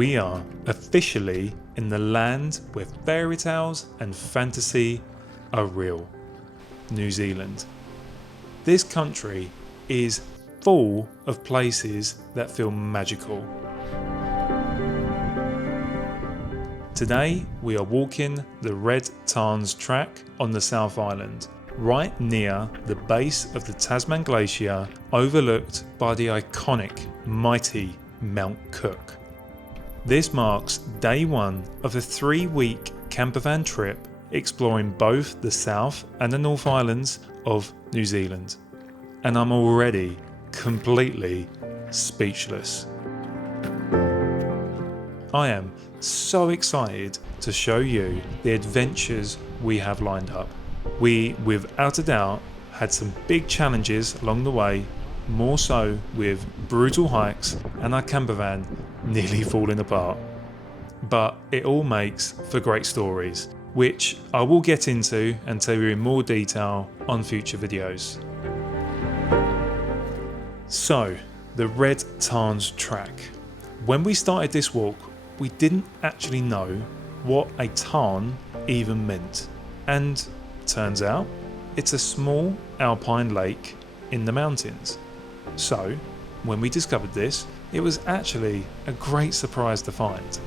we are officially in the land where fairy tales and fantasy are real, New Zealand. This country is full of places that feel magical. Today we are walking the Red Tarns Track on the South Island, right near the base of the Tasman Glacier, overlooked by the iconic, mighty Mount Cook. This marks day one of a 3-week campervan trip exploring both the South and the North Islands of New Zealand. And I'm already completely speechless. I am so excited to show you the adventures we have lined up. We, without a doubt, had some big challenges along the way, more so with brutal hikes and our campervan nearly falling apart. But it all makes for great stories, which I will get into and tell you in more detail on future videos. So, the Red Tarns Track. When we started this walk, we didn't actually know what a tarn even meant. And turns out, it's a small alpine lake in the mountains. So, when we discovered this, it was actually a great surprise to find.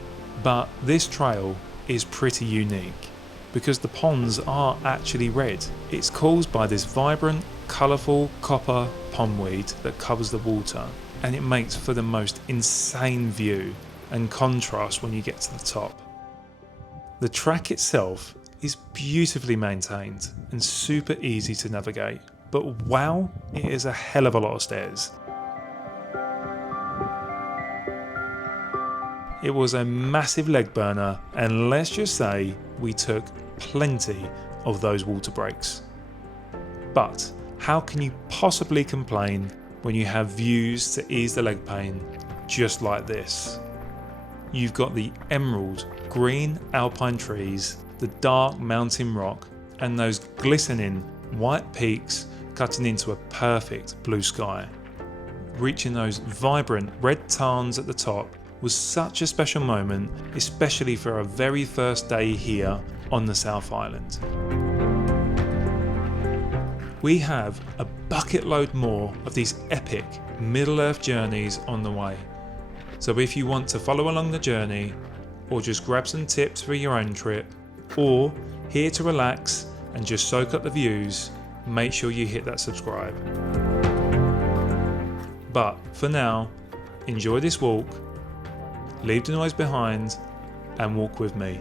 But this trail is pretty unique because the ponds are actually red. It's caused by this vibrant, colourful copper pondweed that covers the water, and it makes for the most insane view and contrast when you get to the top. The track itself is beautifully maintained and super easy to navigate, but wow, it is a hell of a lot of stairs. It was a massive leg burner, and let's just say we took plenty of those water breaks. But how can you possibly complain when you have views to ease the leg pain just like this? You've got the emerald green alpine trees, the dark mountain rock, and those glistening white peaks cutting into a perfect blue sky. Reaching those vibrant red tarns at the top was such a special moment, especially for our very first day here on the South Island. We have a bucket load more of these epic Middle-earth journeys on the way. So if you want to follow along the journey, or just grab some tips for your own trip, or here to relax and just soak up the views, make sure you hit that subscribe. But for now, enjoy this walk, leave the noise behind, and walk with me.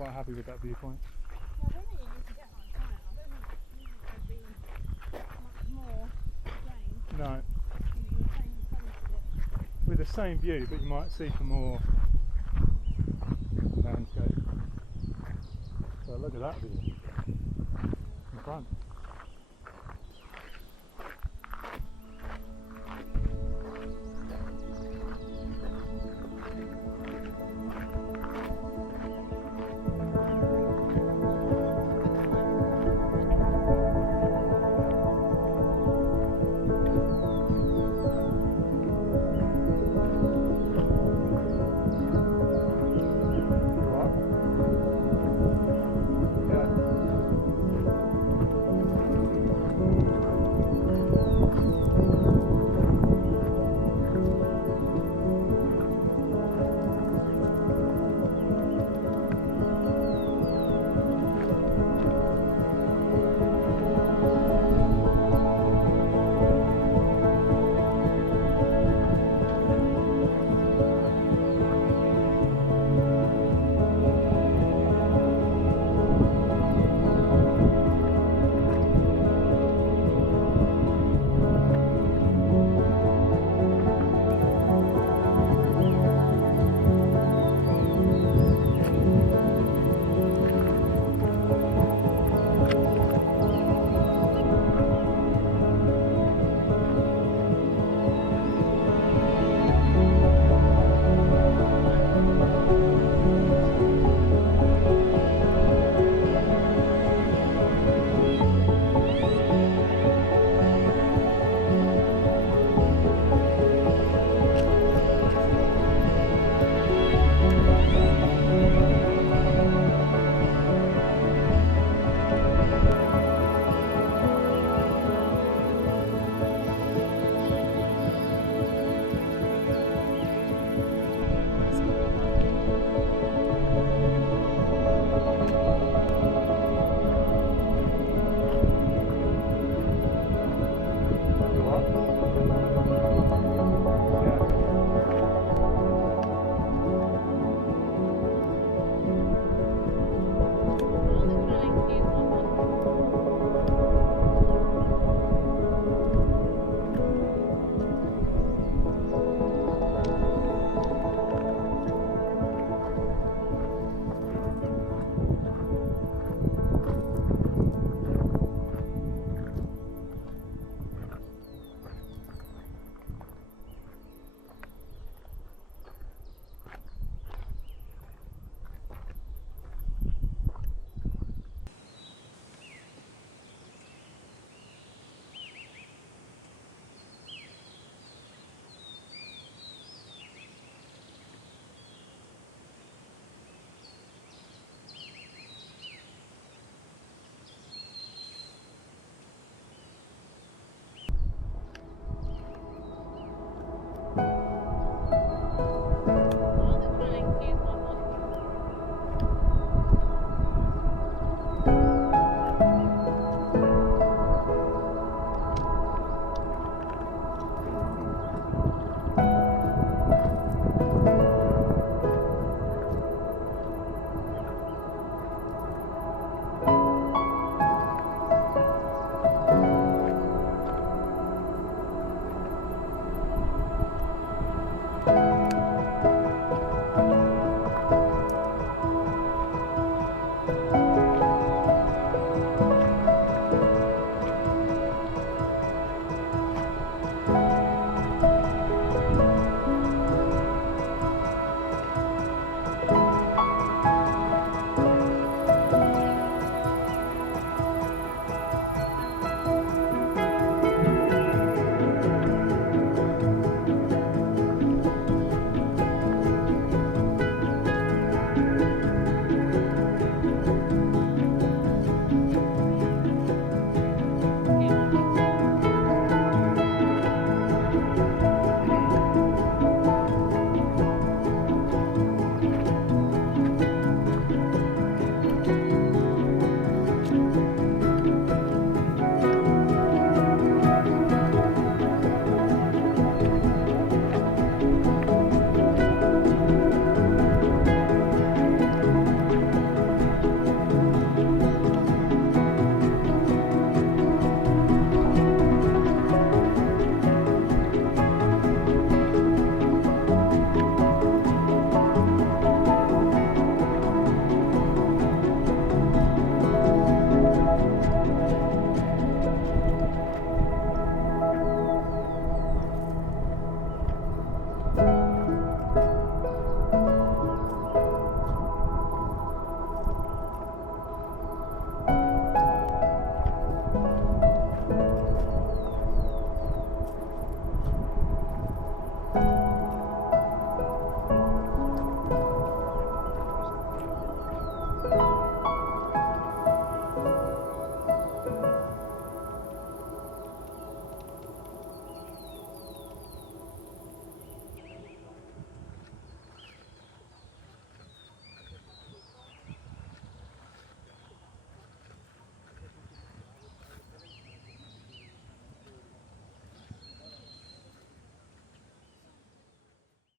Quite happy with that viewpoint. Yeah, I don't think you can get much higher. I don't think there'd be much more gain. No. In the same place. With the same view, but you might see some more landscape. So look at that view in front.